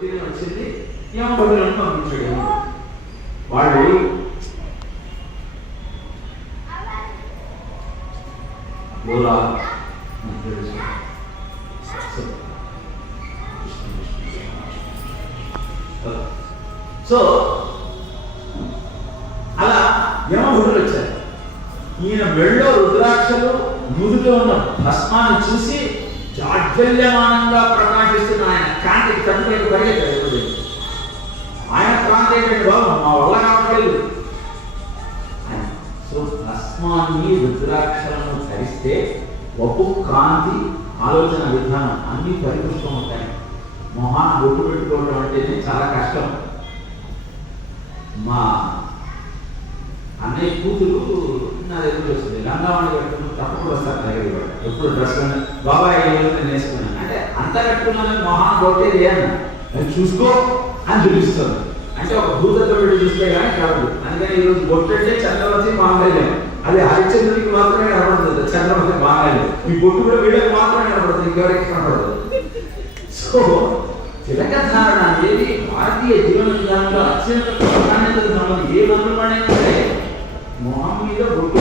తిరిగి వచ్చింది ఏమో బదులను పంపించాడు వాళ్ళు సో అలా యమభటులు వచ్చారు. ఈయన మెళ్ళో రుద్రాక్షలు నుదులో ఉన్న భస్మాన్ని చూసి జాడ్వల్యమానంగా ప్రకాశిస్తారు ఆయన కాంతికి పరిగెత్తారు ఎప్పుడు ఆయన ప్రాంతం ఏంటంటే బాబు మా వల్ల కావట్లేదు సో భస్మాన్ని రుద్రాక్షలను ధరిస్తే ఒప్పు కాంతి ఆలోచన విధానం అన్ని పరిపుష్టం ఉంటాయి మొహాన్ని బొట్టు పెట్టుకోవడం అంటేనే చాలా కష్టం. మా అన్నయ్య కూతురు నా దగ్గర వస్తుంది. లంగావాణి కట్టుకుని తప్పకుండా వస్తారు నా దగ్గర ఎప్పుడు డ్రెస్ బాబాయ్ నేను వేసుకున్నాను అంత కట్టుకున్నాను మొహాన్ కొట్టేది అని అది చూసుకో అని చూపిస్తుంది అంటే ఒక భూతత్వ పెట్టి చూస్తే కానీ కాదు. అందుకని ఈరోజు బొట్టు చంద్రవతి మాంగళ్యం. అది హరిచంద్రుడికి మాత్రమే కనపడుతుంది. చంద్రవతి మాంగళ్యం. ఈ బొట్టు కూడా వీళ్ళకి మాత్రమే కనపడుతుంది. ఇంకెవరికి కనపడదు? సో తిలక ధారణ అనేది భారతీయ జీవన విధానంలో అత్యంత ప్రాధాన్యత ఏ మంత్రం అనేది మొహం మీద బొట్టు